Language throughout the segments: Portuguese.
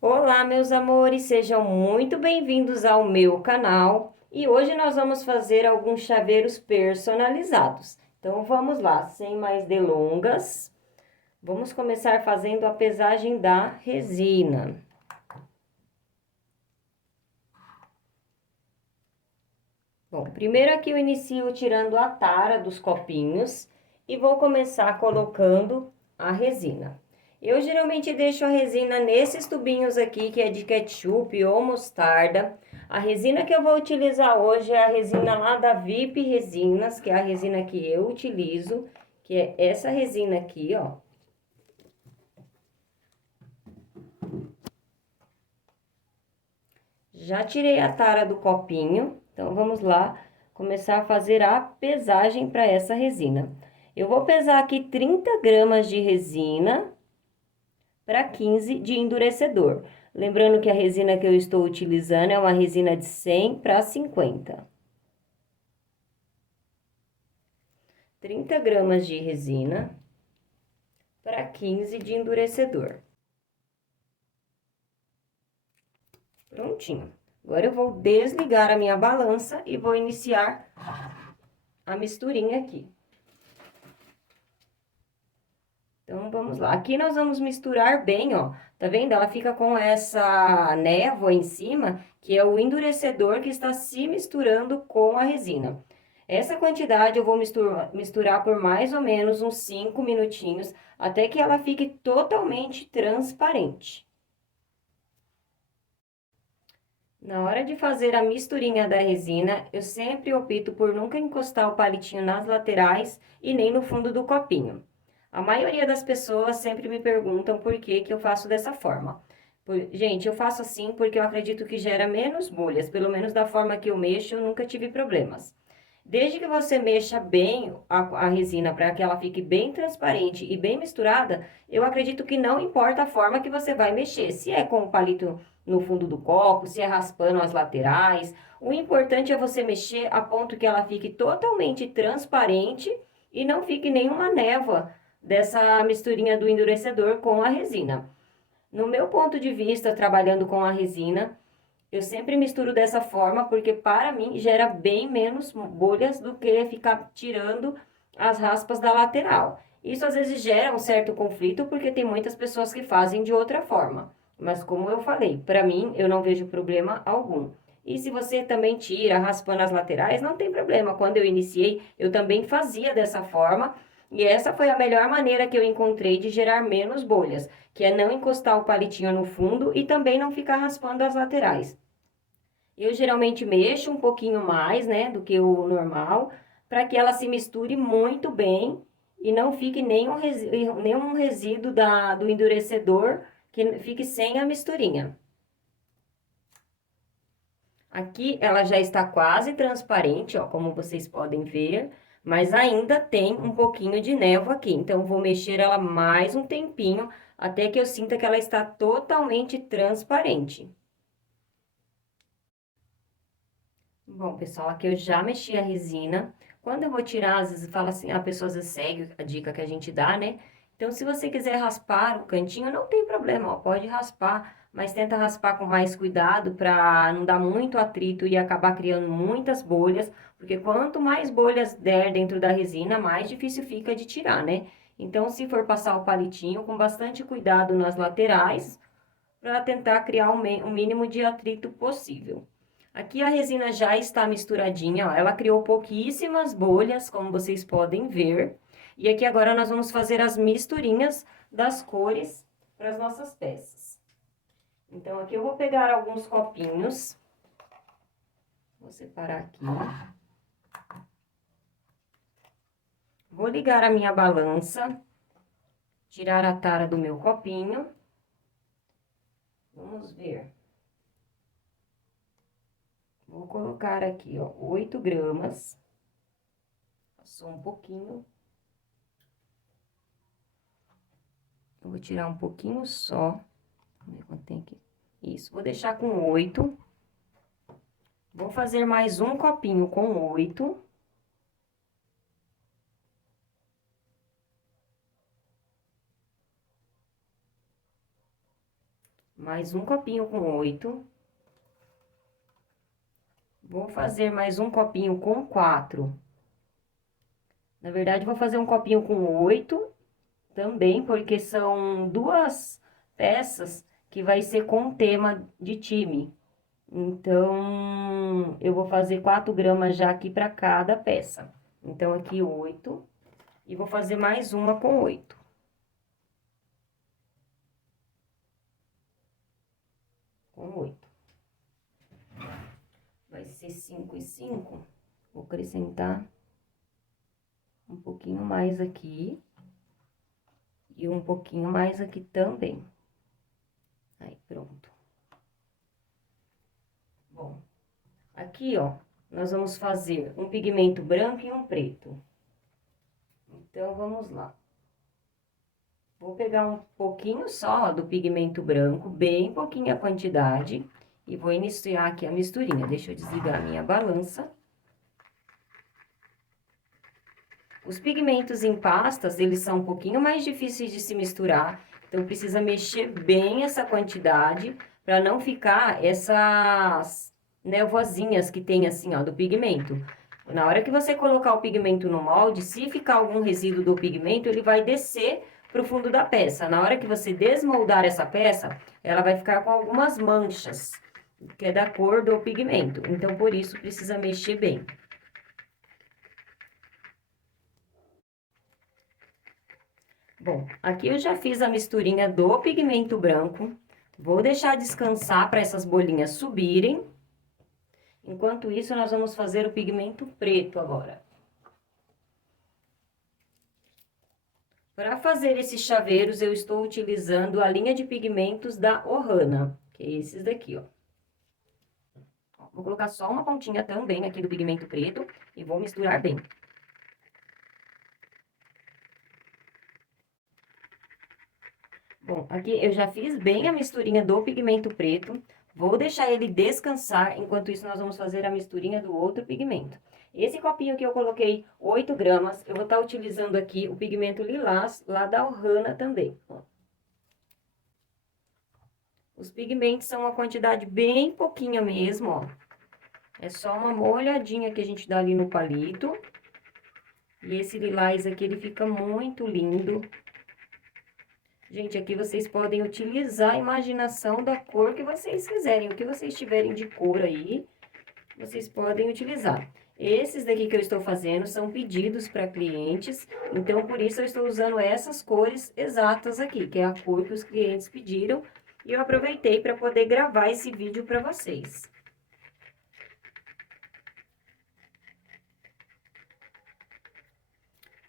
Olá, meus amores, sejam muito bem-vindos ao meu canal e hoje nós vamos fazer alguns chaveiros personalizados. Então vamos lá, sem mais delongas, vamos começar fazendo a pesagem da resina. Bom, primeiro aqui eu inicio tirando a tara dos copinhos e vou começar colocando a resina. Eu geralmente deixo a resina nesses tubinhos aqui, que é de ketchup ou mostarda. A resina que eu vou utilizar hoje é a resina lá da VIP Resinas, que é a resina que eu utilizo, que é essa resina aqui, ó. Já tirei a tara do copinho, então vamos lá começar a fazer a pesagem para essa resina. Eu vou pesar aqui 30 gramas de resina para 15 de endurecedor. Lembrando que a resina que eu estou utilizando é uma resina de 100 para 50. 30 gramas de resina para 15 de endurecedor. Prontinho. Agora eu vou desligar a minha balança e vou iniciar a misturinha aqui. Então, vamos lá. Aqui nós vamos misturar bem, ó. Tá vendo? Ela fica com essa névoa em cima, que é o endurecedor que está se misturando com a resina. Essa quantidade eu vou misturar por mais ou menos uns 5 minutinhos, até que ela fique totalmente transparente. Na hora de fazer a misturinha da resina, eu sempre opto por nunca encostar o palitinho nas laterais e nem no fundo do copinho. A maioria das pessoas sempre me perguntam por que que eu faço dessa forma. Gente, eu faço assim porque eu acredito que gera menos bolhas, pelo menos da forma que eu mexo, eu nunca tive problemas. Desde que você mexa bem a resina para que ela fique bem transparente e bem misturada, eu acredito que não importa a forma que você vai mexer. Se é com o palito no fundo do copo, se é raspando as laterais. O importante é você mexer a ponto que ela fique totalmente transparente e não fique nenhuma névoa dessa misturinha do endurecedor com a resina. No meu ponto de vista, trabalhando com a resina, eu sempre misturo dessa forma, porque para mim gera bem menos bolhas do que ficar tirando as raspas da lateral. Isso às vezes gera um certo conflito, porque tem muitas pessoas que fazem de outra forma. Mas como eu falei, para mim eu não vejo problema algum. E se você também tira raspando as laterais, não tem problema. Quando eu iniciei, eu também fazia dessa forma. E essa foi a melhor maneira que eu encontrei de gerar menos bolhas, que é não encostar o palitinho no fundo e também não ficar raspando as laterais. Eu geralmente mexo um pouquinho mais, né, do que o normal, para que ela se misture muito bem e não fique nenhum resíduo do endurecedor que fique sem a misturinha. Aqui ela já está quase transparente, ó, como vocês podem ver, mas ainda tem um pouquinho de névoa aqui. Então, vou mexer ela mais um tempinho, até que eu sinta que ela está totalmente transparente. Bom, pessoal, aqui eu já mexi a resina. Quando eu vou tirar, às vezes fala assim, a pessoa às vezes segue a dica que a gente dá, né? Então, se você quiser raspar o cantinho, não tem problema, ó, pode raspar, mas tenta raspar com mais cuidado para não dar muito atrito e acabar criando muitas bolhas, porque quanto mais bolhas der dentro da resina, mais difícil fica de tirar, né? Então, se for passar o palitinho, com bastante cuidado nas laterais, para tentar criar o mínimo de atrito possível. Aqui a resina já está misturadinha, ó, ela criou pouquíssimas bolhas, como vocês podem ver. E aqui agora nós vamos fazer as misturinhas das cores para as nossas peças. Então, aqui eu vou pegar alguns copinhos. Vou separar aqui. Vou ligar a minha balança, tirar a tara do meu copinho. Vamos ver. Vou colocar aqui, ó, 8 gramas. Passou um pouquinho. Eu vou tirar um pouquinho só. Vamos ver quanto tem aqui. Isso, vou deixar com 8. Vou fazer mais um copinho com 8. mais um copinho com 8. Vou fazer mais um copinho com 4. Na verdade, vou fazer um copinho com 8 também, porque são duas peças que vai ser com tema de time. Então, eu vou fazer 4 gramas já aqui para cada peça. Então, aqui 8. E vou fazer mais uma com 8. Com 8. Vai ser 5 e 5. Vou acrescentar um pouquinho mais aqui. E um pouquinho mais aqui também. Aí, pronto. Bom, aqui, ó, nós vamos fazer um pigmento branco e um preto. Então, vamos lá. Vou pegar um pouquinho só do pigmento branco, bem pouquinha quantidade, e vou iniciar aqui a misturinha. Deixa eu desligar a minha balança. Os pigmentos em pastas, eles são um pouquinho mais difíceis de se misturar, então precisa mexer bem essa quantidade para não ficar essas névoazinhas que tem assim, ó, do pigmento. Na hora que você colocar o pigmento no molde, se ficar algum resíduo do pigmento, ele vai descer para o fundo da peça. Na hora que você desmoldar essa peça, ela vai ficar com algumas manchas, que é da cor do pigmento. Então, por isso, precisa mexer bem. Bom, aqui eu já fiz a misturinha do pigmento branco. Vou deixar descansar para essas bolinhas subirem. Enquanto isso, nós vamos fazer o pigmento preto agora. Para fazer esses chaveiros, eu estou utilizando a linha de pigmentos da Ohana, que é esses daqui, ó. Vou colocar só uma pontinha também aqui do pigmento preto e vou misturar bem. Bom, aqui eu já fiz bem a misturinha do pigmento preto. Vou deixar ele descansar, enquanto isso nós vamos fazer a misturinha do outro pigmento. Esse copinho que eu coloquei 8 gramas, eu vou estar utilizando aqui o pigmento lilás, lá da Ohana também, ó. Os pigmentos são uma quantidade bem pouquinha mesmo, ó. É só uma molhadinha que a gente dá ali no palito. E esse lilás aqui, ele fica muito lindo. Gente, aqui vocês podem utilizar a imaginação da cor que vocês quiserem. O que vocês tiverem de cor aí, vocês podem utilizar. Esses daqui que eu estou fazendo são pedidos para clientes, então por isso eu estou usando essas cores exatas aqui, que é a cor que os clientes pediram. E eu aproveitei para poder gravar esse vídeo para vocês.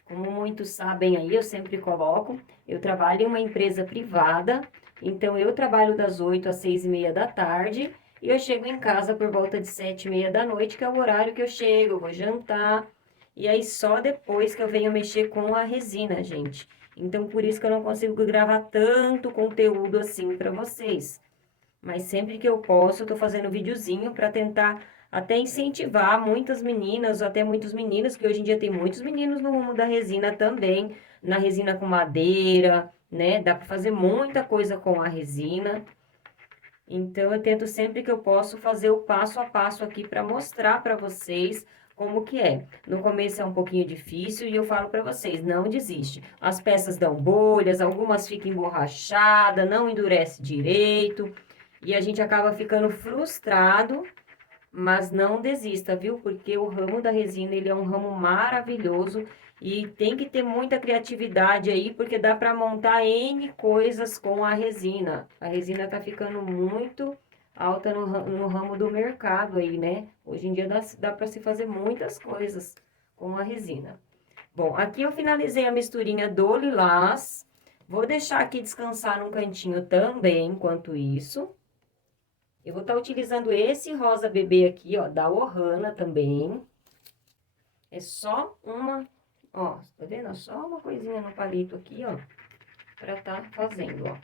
Como muitos sabem aí, eu sempre coloco, eu trabalho em uma empresa privada, então eu trabalho das 8 às 6h30 da tarde, e eu chego em casa por volta de 7h30 da noite, que é o horário que eu chego, eu vou jantar, e aí só depois que eu venho mexer com a resina, gente. Então, por isso que eu não consigo gravar tanto conteúdo assim para vocês. Mas sempre que eu posso, eu tô fazendo videozinho para tentar até incentivar muitas meninas, ou até muitos meninos, que hoje em dia tem muitos meninos no rumo da resina também, na resina com madeira, né? Dá para fazer muita coisa com a resina. Então, eu tento sempre que eu posso fazer o passo a passo aqui para mostrar para vocês como que é. No começo é um pouquinho difícil e eu falo para vocês, não desiste. As peças dão bolhas, algumas ficam emborrachadas, não endurece direito. E a gente acaba ficando frustrado, mas não desista, viu? Porque o ramo da resina, ele é um ramo maravilhoso e tem que ter muita criatividade aí, porque dá para montar N coisas com a resina. A resina tá ficando muito alta no ramo do mercado aí, né? Hoje em dia dá para se fazer muitas coisas com a resina. Bom, aqui eu finalizei a misturinha do lilás. Vou deixar aqui descansar num cantinho também, enquanto isso. Eu vou estar utilizando esse rosa bebê aqui, ó, da Ohana também. É só uma, ó, tá vendo? Só uma coisinha no palito aqui, ó, pra tá fazendo, ó.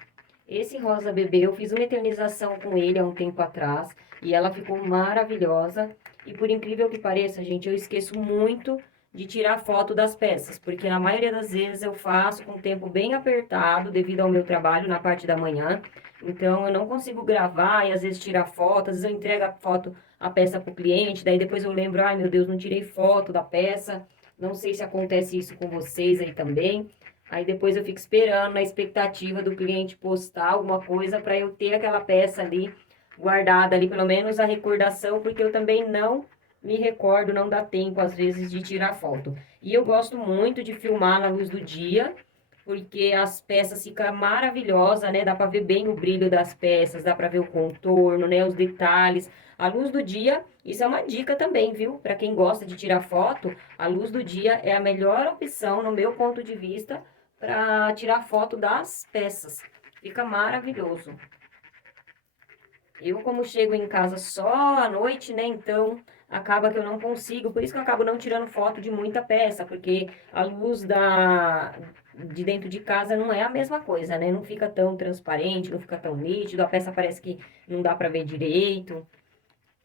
Esse rosa bebê, eu fiz uma eternização com ele há um tempo atrás, e ela ficou maravilhosa. E por incrível que pareça, gente, eu esqueço muito de tirar foto das peças, porque na maioria das vezes eu faço com o tempo bem apertado, devido ao meu trabalho na parte da manhã. Então, eu não consigo gravar e às vezes tirar foto, às vezes eu entrego a peça pro cliente, daí depois eu lembro, ai meu Deus, não tirei foto da peça. Não sei se acontece isso com vocês aí também. Aí depois eu fico esperando na expectativa do cliente postar alguma coisa para eu ter aquela peça ali guardada ali, pelo menos a recordação, porque eu também não me recordo, não dá tempo às vezes de tirar foto. E eu gosto muito de filmar na luz do dia, porque as peças ficam maravilhosas, né? Dá para ver bem o brilho das peças, dá para ver o contorno, né? Os detalhes. A luz do dia, isso é uma dica também, viu? Para quem gosta de tirar foto, a luz do dia é a melhor opção, no meu ponto de vista, para tirar foto das peças. Fica maravilhoso. Eu, como chego em casa só à noite, né? Então, acaba que eu não consigo. Por isso que eu acabo não tirando foto de muita peça, porque a luz de dentro de casa não é a mesma coisa, né? Não fica tão transparente, não fica tão nítido. A peça parece que não dá pra ver direito.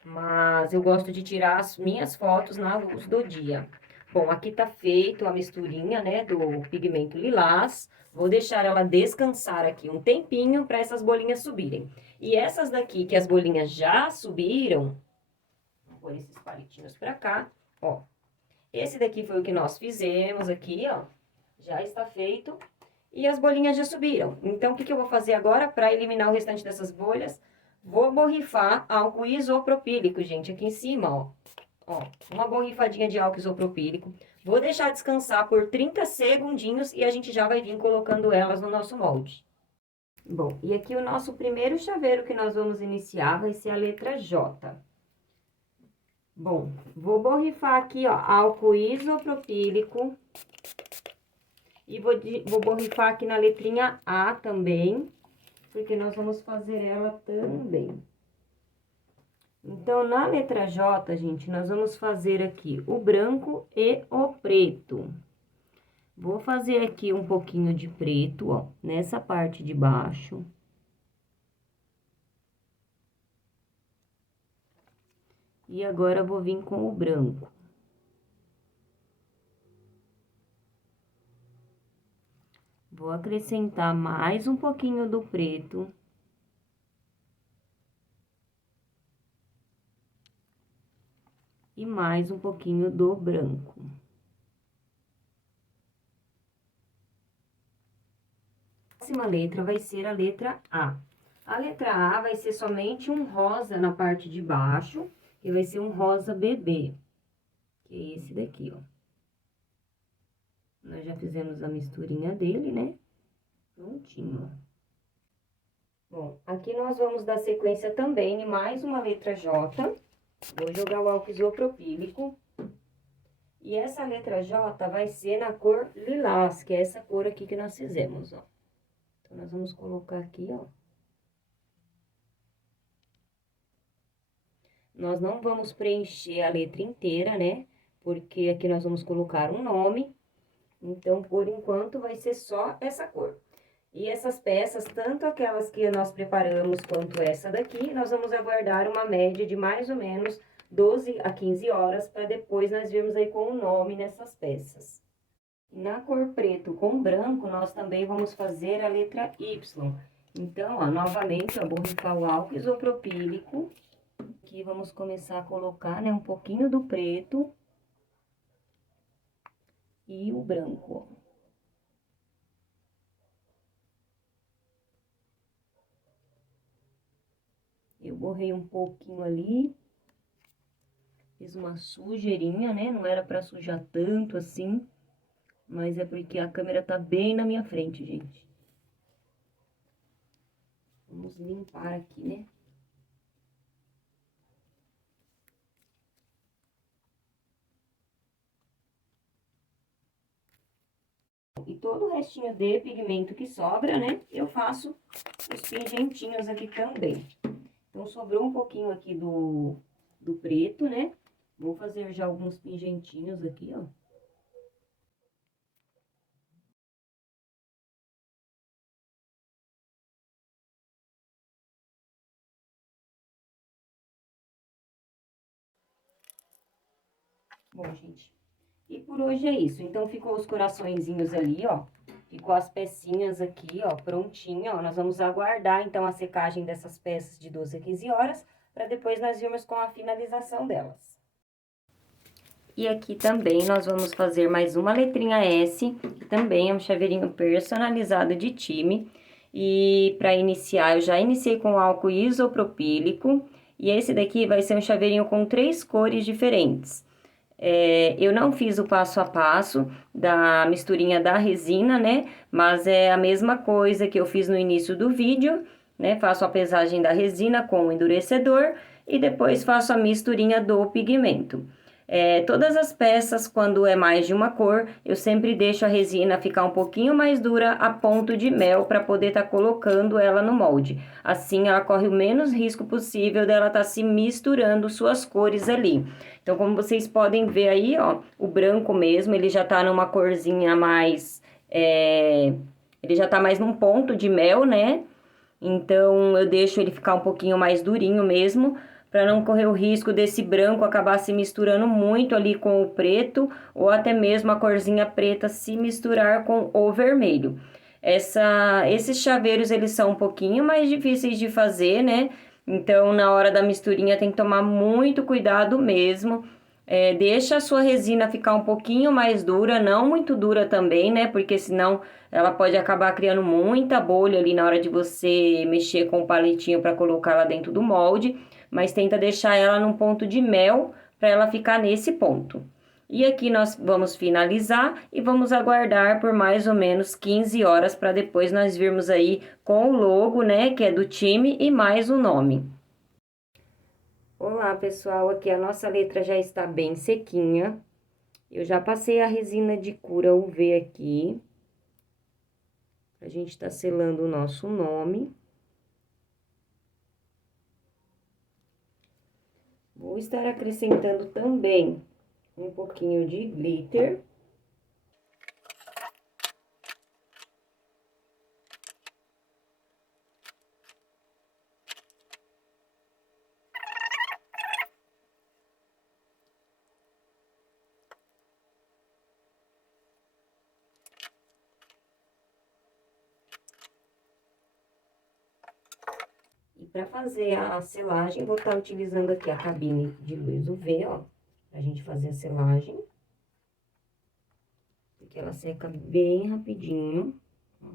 Mas eu gosto de tirar as minhas fotos na luz do dia. Bom, aqui tá feito a misturinha, né, do pigmento lilás. Vou deixar ela descansar aqui um tempinho para essas bolinhas subirem. E essas daqui, que as bolinhas já subiram, vou pôr esses palitinhos pra cá, ó. Esse daqui foi o que nós fizemos aqui, ó. Já está feito. E as bolinhas já subiram. Então, o que que eu vou fazer agora para eliminar o restante dessas bolhas? Vou borrifar álcool isopropílico, gente, aqui em cima, ó. Ó, uma borrifadinha de álcool isopropílico. Vou deixar descansar por 30 segundinhos e a gente já vai vir colocando elas no nosso molde. Bom, e aqui o nosso primeiro chaveiro que nós vamos iniciar vai ser a letra J. Bom, vou borrifar aqui, ó, álcool isopropílico. E vou borrifar aqui na letrinha A também, porque nós vamos fazer ela também. Então, na letra J, gente, nós vamos fazer aqui o branco e o preto. Vou fazer aqui um pouquinho de preto, ó, nessa parte de baixo. E agora, vou vir com o branco. Vou acrescentar mais um pouquinho do preto. E mais um pouquinho do branco. A próxima letra vai ser a letra A. A letra A vai ser somente um rosa na parte de baixo, que vai ser um rosa bebê, que é esse daqui, ó. Nós já fizemos a misturinha dele, né? Prontinho. Bom, aqui nós vamos dar sequência também em mais uma letra J. Vou jogar o álcool isopropílico. E essa letra J vai ser na cor lilás, que é essa cor aqui que nós fizemos, ó. Então, nós vamos colocar aqui, ó. Nós não vamos preencher a letra inteira, né? Porque aqui nós vamos colocar um nome. Então, por enquanto, vai ser só essa cor. E essas peças, tanto aquelas que nós preparamos quanto essa daqui, nós vamos aguardar uma média de mais ou menos 12 a 15 horas, para depois nós virmos aí com o nome nessas peças. Na cor preto com branco, nós também vamos fazer a letra Y. Então, ó, novamente, eu vou borrifar o álcool isopropílico. Aqui vamos começar a colocar, né, um pouquinho do preto e o branco, ó. Eu borrei um pouquinho ali, fiz uma sujeirinha, né? Não era pra sujar tanto assim, mas é porque a câmera tá bem na minha frente, gente. Vamos limpar aqui, né? E todo o restinho de pigmento que sobra, né? Eu faço os pingentinhos aqui também. Então, sobrou um pouquinho aqui do preto, né? Vou fazer já alguns pingentinhos aqui, ó. Bom, gente, e por hoje é isso. Então, ficou os coraçõezinhos ali, ó. Ficou as pecinhas aqui, ó, prontinha, ó. Nós vamos aguardar, então, a secagem dessas peças de 12 a 15 horas, para depois nós irmos com a finalização delas. E aqui também nós vamos fazer mais uma letrinha S, que também é um chaveirinho personalizado de time. E para iniciar, eu já iniciei com álcool isopropílico, e esse daqui vai ser um chaveirinho com 3 cores diferentes. Eu não fiz o passo a passo da misturinha da resina, né? Mas é a mesma coisa que eu fiz no início do vídeo, né? Faço a pesagem da resina com o endurecedor e depois faço a misturinha do pigmento. Todas as peças, quando é mais de uma cor, eu sempre deixo a resina ficar um pouquinho mais dura a ponto de mel para poder estar colocando ela no molde. Assim, ela corre o menos risco possível dela estar se misturando suas cores ali. Então, como vocês podem ver aí, ó, o branco mesmo, ele já tá numa corzinha mais... ele já tá mais num ponto de mel, né? Então, eu deixo ele ficar um pouquinho mais durinho mesmo, para não correr o risco desse branco acabar se misturando muito ali com o preto, ou até mesmo a corzinha preta se misturar com o vermelho. Esses chaveiros, eles são um pouquinho mais difíceis de fazer, né? Então, na hora da misturinha, tem que tomar muito cuidado mesmo. Deixa a sua resina ficar um pouquinho mais dura, não muito dura também, né? Porque senão ela pode acabar criando muita bolha ali na hora de você mexer com o palitinho para colocar lá dentro do molde. Mas tenta deixar ela num ponto de mel para ela ficar nesse ponto. E aqui nós vamos finalizar e vamos aguardar por mais ou menos 15 horas para depois nós virmos aí com o logo, né, que é do time e mais o nome. Olá, pessoal, aqui a nossa letra já está bem sequinha. Eu já passei a resina de cura UV aqui. A gente tá selando o nosso nome. Vou estar acrescentando também um pouquinho de glitter. E para fazer a selagem, vou estar utilizando aqui a cabine de luz UV, ó, pra gente fazer a selagem. Porque ela seca bem rapidinho, ó.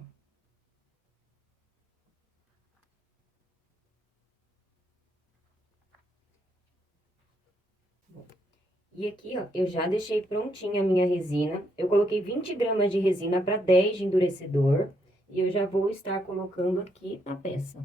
E aqui, ó, eu já deixei prontinha a minha resina. Eu coloquei 20 gramas de resina para 10 de endurecedor. E eu já vou estar colocando aqui na peça.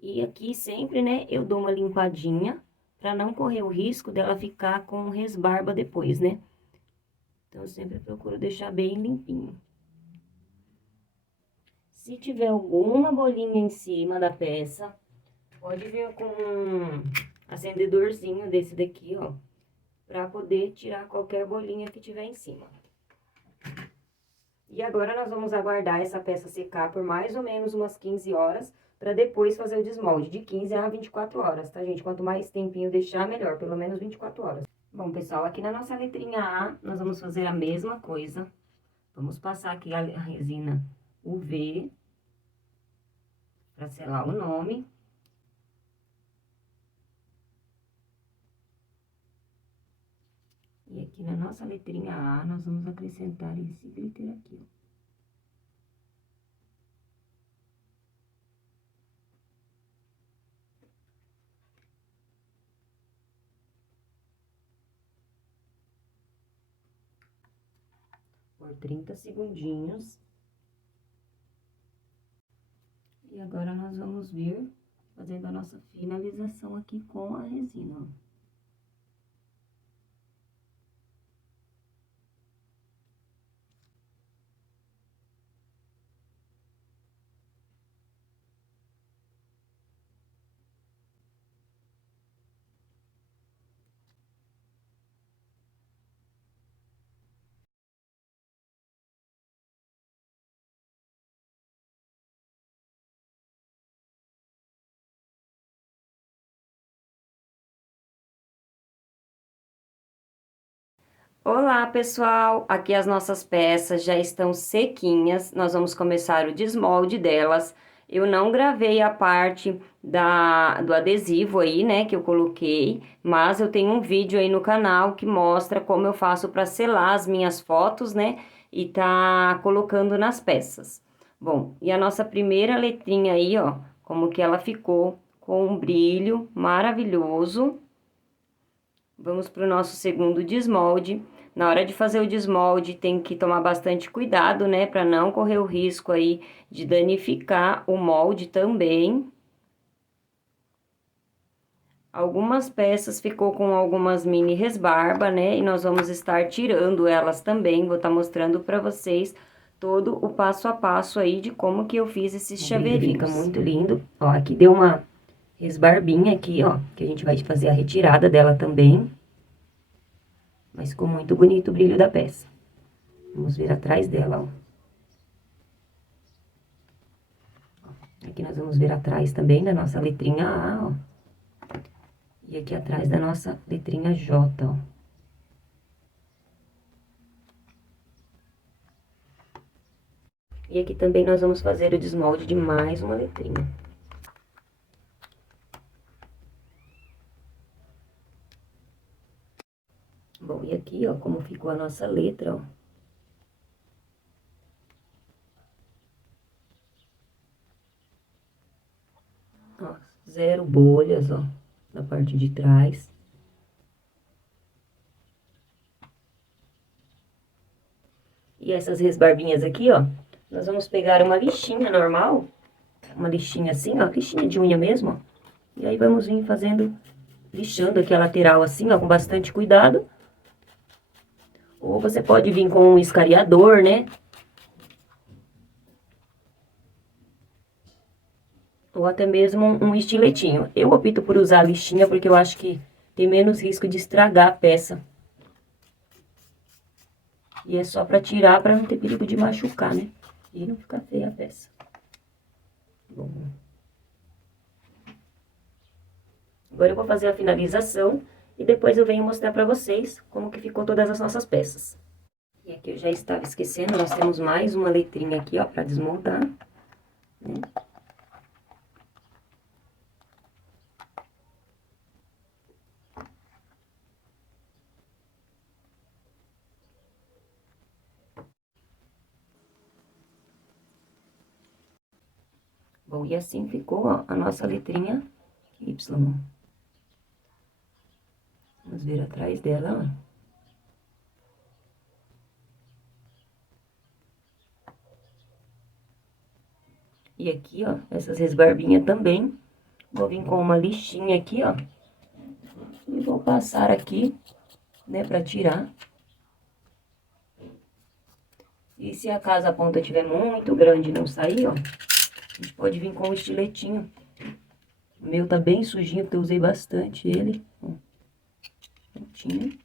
E aqui sempre, né, eu dou uma limpadinha para não correr o risco dela ficar com resbarba depois, né? Então, eu sempre procuro deixar bem limpinho. Se tiver alguma bolinha em cima da peça, pode vir com um acendedorzinho desse daqui, ó, para poder tirar qualquer bolinha que tiver em cima. E agora, nós vamos aguardar essa peça secar por mais ou menos umas 15 horas, para depois fazer o desmolde, de 15 a 24 horas, tá, gente? Quanto mais tempinho deixar, melhor, pelo menos 24 horas. Bom, pessoal, aqui na nossa letrinha A, nós vamos fazer a mesma coisa. Vamos passar aqui a resina UV, para selar o nome. E aqui na nossa letrinha A, nós vamos acrescentar esse glitter aqui, ó. Por 30 segundinhos. E agora, nós vamos vir fazendo a nossa finalização aqui com a resina, ó. Olá, pessoal! Aqui as nossas peças já estão sequinhas. Nós vamos começar o desmolde delas. Eu não gravei a parte do adesivo aí, né, que eu coloquei, mas eu tenho um vídeo aí no canal que mostra como eu faço para selar as minhas fotos, né, e tá colocando nas peças. Bom, e a nossa primeira letrinha aí, ó, como que ela ficou com um brilho maravilhoso. Vamos para o nosso segundo desmolde. Na hora de fazer o desmolde, tem que tomar bastante cuidado, né? Para não correr o risco aí de danificar o molde também. Algumas peças ficou com algumas mini resbarba, né? E nós vamos estar tirando elas também. Vou estar mostrando para vocês todo o passo a passo aí de como que eu fiz esses chaveirinhos. Fica muito lindo. Ó, aqui deu uma resbarbinha aqui, ó, que a gente vai fazer a retirada dela também. Mas ficou muito bonito o brilho da peça. Vamos ver atrás dela, ó. Aqui nós vamos ver atrás também da nossa letrinha A, ó. E aqui atrás da nossa letrinha J, ó. E aqui também nós vamos fazer o desmolde de mais uma letrinha. Bom, e aqui, ó, como ficou a nossa letra, ó. Ó, 0 bolhas, ó, na parte de trás. E essas resbarbinhas aqui, ó, nós vamos pegar uma lixinha normal, uma lixinha assim, ó, lixinha de unha mesmo, ó. E aí vamos vir fazendo, lixando aqui a lateral assim, ó, com bastante cuidado. Ou você pode vir com um escariador, né? Ou até mesmo um estiletinho. Eu opto por usar a lixinha porque eu acho que tem menos risco de estragar a peça. E é só pra tirar, pra não ter perigo de machucar, né? E não ficar feia a peça. Bom. Agora eu vou fazer a finalização e depois eu venho mostrar pra vocês como que ficou todas as nossas peças. E aqui eu já estava esquecendo, nós temos mais uma letrinha aqui, ó, pra desmontar, né? Bom, e assim ficou, ó, a nossa letrinha Y. Vamos ver atrás dela, ó. E aqui, ó, essas resbarbinhas também. Vou vir com uma lixinha aqui, ó. E vou passar aqui, né, pra tirar. E se acaso a ponta estiver muito grande e não sair, ó, a gente pode vir com um estiletinho. O meu tá bem sujinho, porque eu usei bastante ele. Ó, prontinho.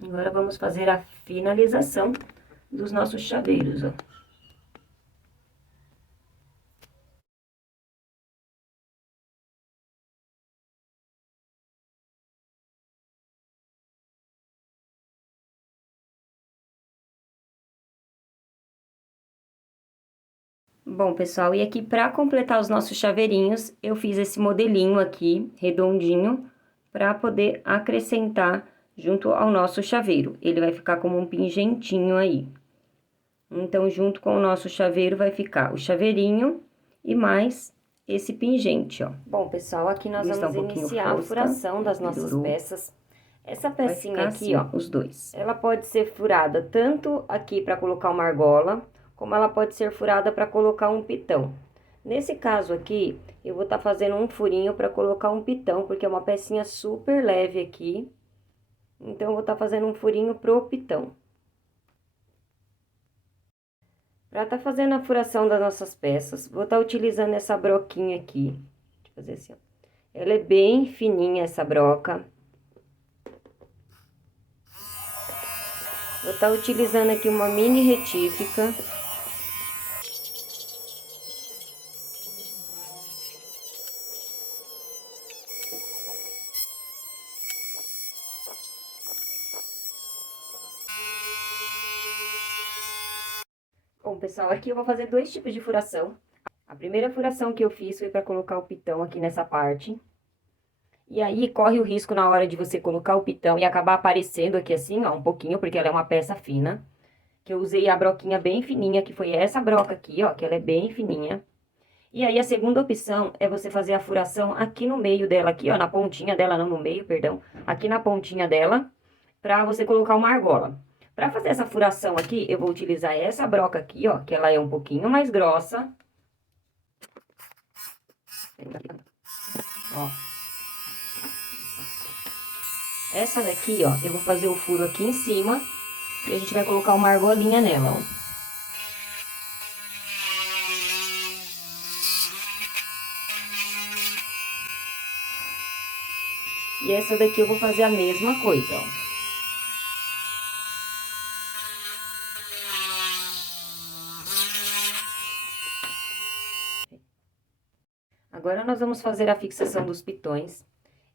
Agora vamos fazer a finalização dos nossos chaveiros, ó. Bom, pessoal, e aqui para completar os nossos chaveirinhos, eu fiz esse modelinho aqui, redondinho, para poder acrescentar junto ao nosso chaveiro. Ele vai ficar como um pingentinho aí. Então, junto com o nosso chaveiro vai ficar o chaveirinho e mais esse pingente, ó. Bom, pessoal, aqui nós vamos iniciar a furação das nossas peças. Essa pecinha aqui, ó, os dois. Ela pode ser furada tanto aqui para colocar uma argola, como ela pode ser furada para colocar um pitão. Nesse caso aqui, eu vou estar fazendo um furinho para colocar um pitão, porque é uma pecinha super leve aqui. Então, eu vou estar fazendo um furinho pro pitão. Para estar fazendo a furação das nossas peças, vou estar utilizando essa broquinha aqui. Deixa eu fazer assim, ó. Ela é bem fininha, essa broca. Vou estar utilizando aqui uma mini retífica. Bom, pessoal, aqui eu vou fazer dois tipos de furação. A primeira furação que eu fiz foi para colocar o pitão aqui nessa parte. E aí, corre o risco na hora de você colocar o pitão e acabar aparecendo aqui assim, ó, um pouquinho, porque ela é uma peça fina. Que eu usei a broquinha bem fininha, que foi essa broca aqui, ó, que ela é bem fininha. E aí, a segunda opção é você fazer a furação aqui no meio dela, aqui, ó, na pontinha dela, não no meio, perdão. Aqui na pontinha dela, pra você colocar uma argola. Pra fazer essa furação aqui, eu vou utilizar essa broca aqui, ó, que ela é um pouquinho mais grossa. Ó. Essa daqui, ó, eu vou fazer o furo aqui em cima e a gente vai colocar uma argolinha nela, ó. E essa daqui eu vou fazer a mesma coisa, ó. Agora, nós vamos fazer a fixação dos pitões.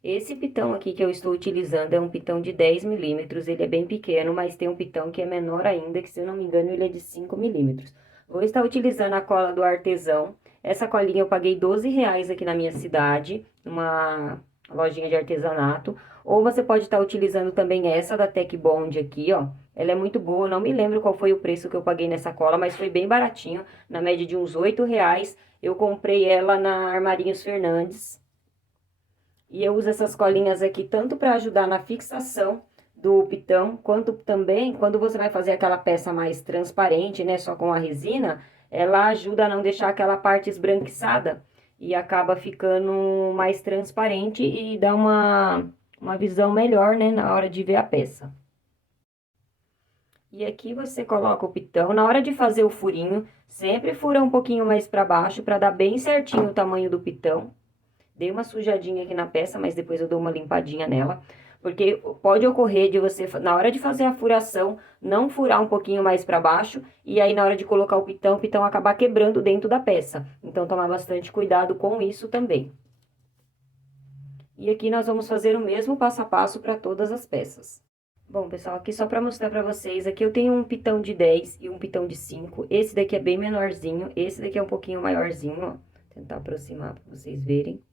Esse pitão aqui que eu estou utilizando é um pitão de 10 milímetros, ele é bem pequeno, mas tem um pitão que é menor ainda, que se eu não me engano ele é de 5 milímetros. Vou estar utilizando a cola do artesão. Essa colinha eu paguei R$ 12 aqui na minha cidade, numa lojinha de artesanato. Ou você pode estar utilizando também essa da Tec Bond aqui, ó. Ela é muito boa, não me lembro qual foi o preço que eu paguei nessa cola, mas foi bem baratinho, na média de uns R$ 8. Eu comprei ela na Armarinhos Fernandes. E eu uso essas colinhas aqui tanto para ajudar na fixação do pitão, quanto também quando você vai fazer aquela peça mais transparente, né, só com a resina, ela ajuda a não deixar aquela parte esbranquiçada e acaba ficando mais transparente e dá uma visão melhor, né, na hora de ver a peça. E aqui você coloca o pitão, na hora de fazer o furinho, sempre fura um pouquinho mais para baixo para dar bem certinho o tamanho do pitão. Dei uma sujadinha aqui na peça, mas depois eu dou uma limpadinha nela. Porque pode ocorrer de você, na hora de fazer a furação, não furar um pouquinho mais para baixo. E aí, na hora de colocar o pitão acabar quebrando dentro da peça. Então, tomar bastante cuidado com isso também. E aqui nós vamos fazer o mesmo passo a passo para todas as peças. Bom, pessoal, aqui só para mostrar para vocês, aqui eu tenho um pitão de 10 e um pitão de 5. Esse daqui é bem menorzinho, esse daqui é um pouquinho maiorzinho, ó. Vou tentar aproximar para vocês verem.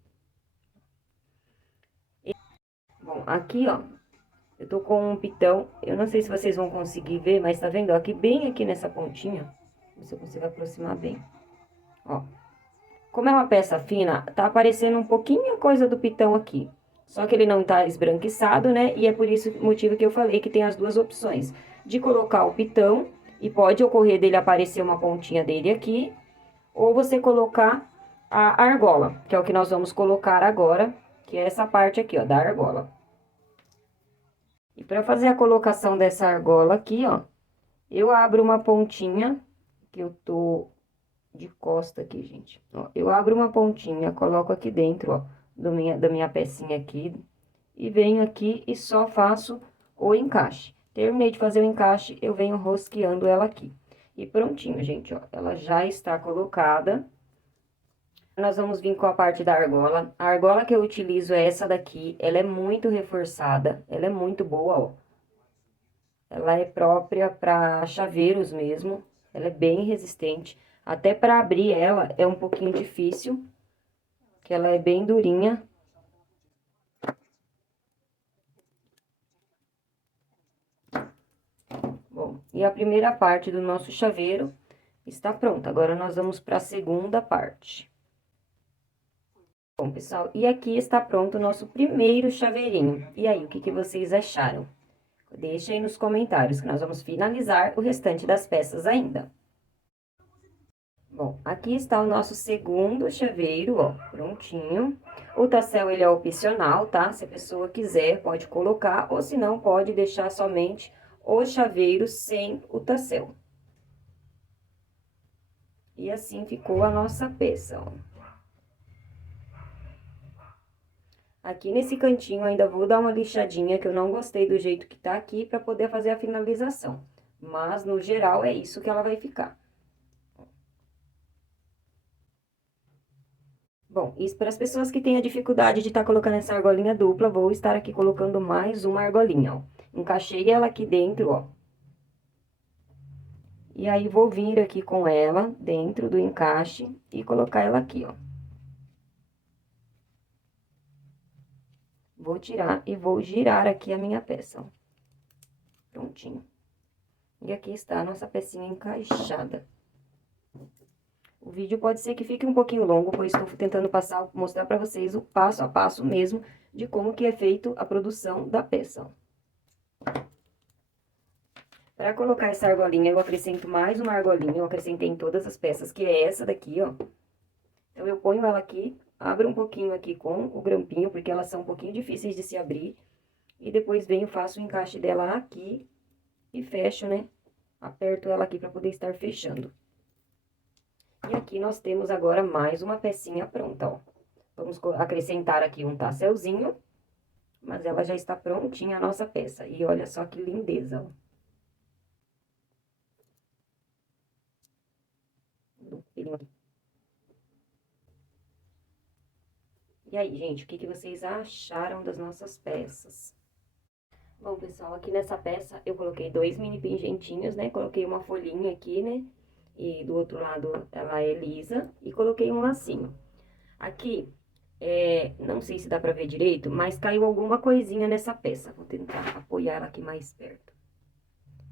Bom, aqui, ó, eu tô com um pitão, eu não sei se vocês vão conseguir ver, mas tá vendo, ó, aqui bem aqui nessa pontinha, se eu consigo aproximar bem, ó. Como é uma peça fina, tá aparecendo um pouquinho coisa do pitão aqui, só que ele não tá esbranquiçado, né, e é por isso o motivo que eu falei que tem as duas opções, de colocar o pitão, e pode ocorrer dele aparecer uma pontinha dele aqui, ou você colocar a argola, que é o que nós vamos colocar agora, que é essa parte aqui, ó, da argola. E para fazer a colocação dessa argola aqui, ó, eu abro uma pontinha, que eu tô de costa aqui, gente. Ó, eu abro uma pontinha, coloco aqui dentro, ó, da minha pecinha aqui, e venho aqui e só faço o encaixe. Terminei de fazer o encaixe, eu venho rosqueando ela aqui. E prontinho, gente, ó, ela já está colocada. Nós vamos vir com a parte da argola. A argola que eu utilizo é essa daqui, ela é muito reforçada, ela é muito boa, ó. Ela é própria para chaveiros mesmo, ela é bem resistente. Até para abrir ela é um pouquinho difícil, que ela é bem durinha. Bom, e a primeira parte do nosso chaveiro está pronta. Agora, nós vamos para a segunda parte. Bom, pessoal, e aqui está pronto o nosso primeiro chaveirinho. E aí, o que vocês acharam? Deixa aí nos comentários, que nós vamos finalizar o restante das peças ainda. Bom, aqui está o nosso segundo chaveiro, ó, prontinho. O tassel, ele é opcional, tá? Se a pessoa quiser, pode colocar, ou se não, pode deixar somente o chaveiro sem o tassel. E assim ficou a nossa peça, ó. Aqui nesse cantinho ainda vou dar uma lixadinha, que eu não gostei do jeito que tá aqui, pra poder fazer a finalização. Mas, no geral, é isso que ela vai ficar. Bom, isso para as pessoas que têm a dificuldade de estar colocando essa argolinha dupla, vou estar aqui colocando mais uma argolinha, ó. Encaixei ela aqui dentro, ó. E aí, vou vir aqui com ela dentro do encaixe e colocar ela aqui, ó. Vou tirar e vou girar aqui a minha peça, ó. Prontinho. E aqui está a nossa pecinha encaixada. O vídeo pode ser que fique um pouquinho longo, pois estou tentando mostrar para vocês o passo a passo mesmo de como que é feito a produção da peça. Para colocar essa argolinha, eu acrescento mais uma argolinha, eu acrescentei em todas as peças, que é essa daqui, ó. Então, eu ponho ela aqui, abro um pouquinho aqui com o grampinho, porque elas são um pouquinho difíceis de se abrir. E depois venho, faço o encaixe dela aqui e fecho, né? Aperto ela aqui para poder estar fechando. E aqui nós temos agora mais uma pecinha pronta, ó. Vamos acrescentar aqui um tasselzinho, mas ela já está prontinha a nossa peça. E olha só que lindeza, ó. E aí, gente, o que vocês acharam das nossas peças? Bom, pessoal, aqui nessa peça eu coloquei 2 mini pingentinhos, né? Coloquei uma folhinha aqui, né? E do outro lado ela é lisa. E coloquei um lacinho. Aqui, não sei se dá pra ver direito, mas caiu alguma coisinha nessa peça. Vou tentar apoiar ela aqui mais perto.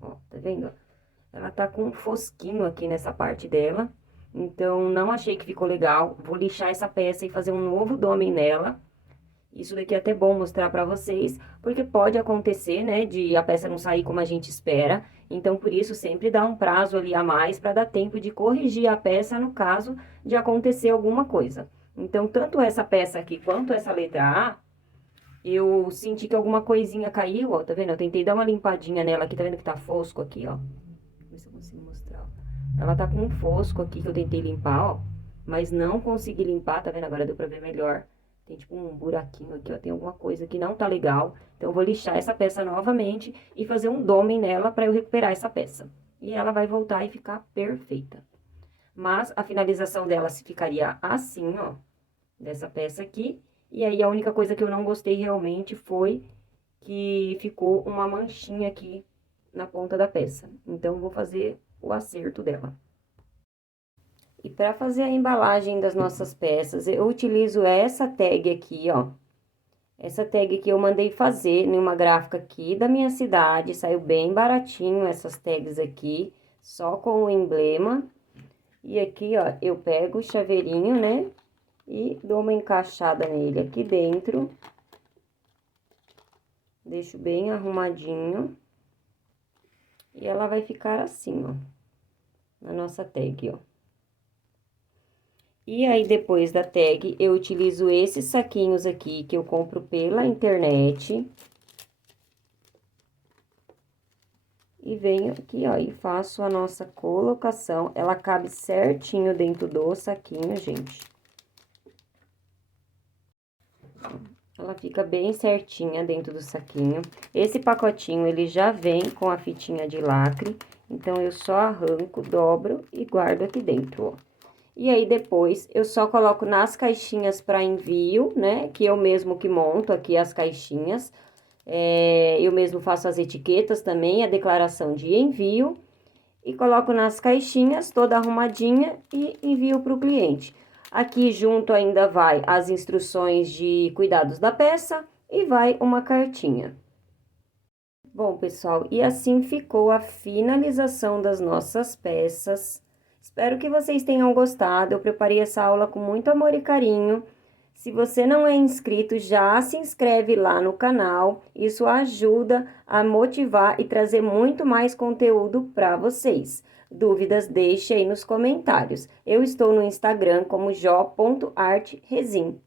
Ó, tá vendo? Ela tá com um fosquinho aqui nessa parte dela. Então, não achei que ficou legal. Vou lixar essa peça e fazer um novo dome nela. Isso daqui é até bom mostrar pra vocês, porque pode acontecer, né, de a peça não sair como a gente espera. Então, por isso, sempre dá um prazo ali a mais pra dar tempo de corrigir a peça no caso de acontecer alguma coisa. Então, tanto essa peça aqui quanto essa letra A, eu senti que alguma coisinha caiu, ó, tá vendo? Eu tentei dar uma limpadinha nela aqui, tá vendo que tá fosco aqui, ó. Vou ver se eu consigo mostrar. Ela tá com um fosco aqui que eu tentei limpar, ó, mas não consegui limpar, tá vendo? Agora deu pra ver melhor. Tem tipo um buraquinho aqui, ó, tem alguma coisa que não tá legal. Então, eu vou lixar essa peça novamente e fazer um dome nela pra eu recuperar essa peça. E ela vai voltar e ficar perfeita. Mas, a finalização dela ficaria assim, ó, dessa peça aqui. E aí, a única coisa que eu não gostei realmente foi que ficou uma manchinha aqui na ponta da peça. Então, eu vou fazer o acerto dela. E para fazer a embalagem das nossas peças, eu utilizo essa tag aqui, ó. Essa tag que eu mandei fazer em uma gráfica aqui da minha cidade, saiu bem baratinho essas tags aqui, só com o emblema. E aqui, ó, eu pego o chaveirinho, né, e dou uma encaixada nele aqui dentro. Deixo bem arrumadinho. E ela vai ficar assim, ó, na nossa tag, ó. E aí, depois da tag, eu utilizo esses saquinhos aqui, que eu compro pela internet. E venho aqui, ó, e faço a nossa colocação. Ela cabe certinho dentro do saquinho, gente. Ela fica bem certinha dentro do saquinho. Esse pacotinho, ele já vem com a fitinha de lacre. Então, eu só arranco, dobro e guardo aqui dentro, ó. E aí, depois, eu só coloco nas caixinhas para envio, né? Que eu mesmo que monto aqui as caixinhas. Eu mesmo faço as etiquetas também, a declaração de envio. E coloco nas caixinhas, toda arrumadinha, e envio para o cliente. Aqui junto ainda vai as instruções de cuidados da peça e vai uma cartinha. Bom, pessoal, e assim ficou a finalização das nossas peças. Espero que vocês tenham gostado. Eu preparei essa aula com muito amor e carinho. Se você não é inscrito, já se inscreve lá no canal. Isso ajuda a motivar e trazer muito mais conteúdo para vocês. Dúvidas, deixe aí nos comentários. Eu estou no Instagram como jo.artresin.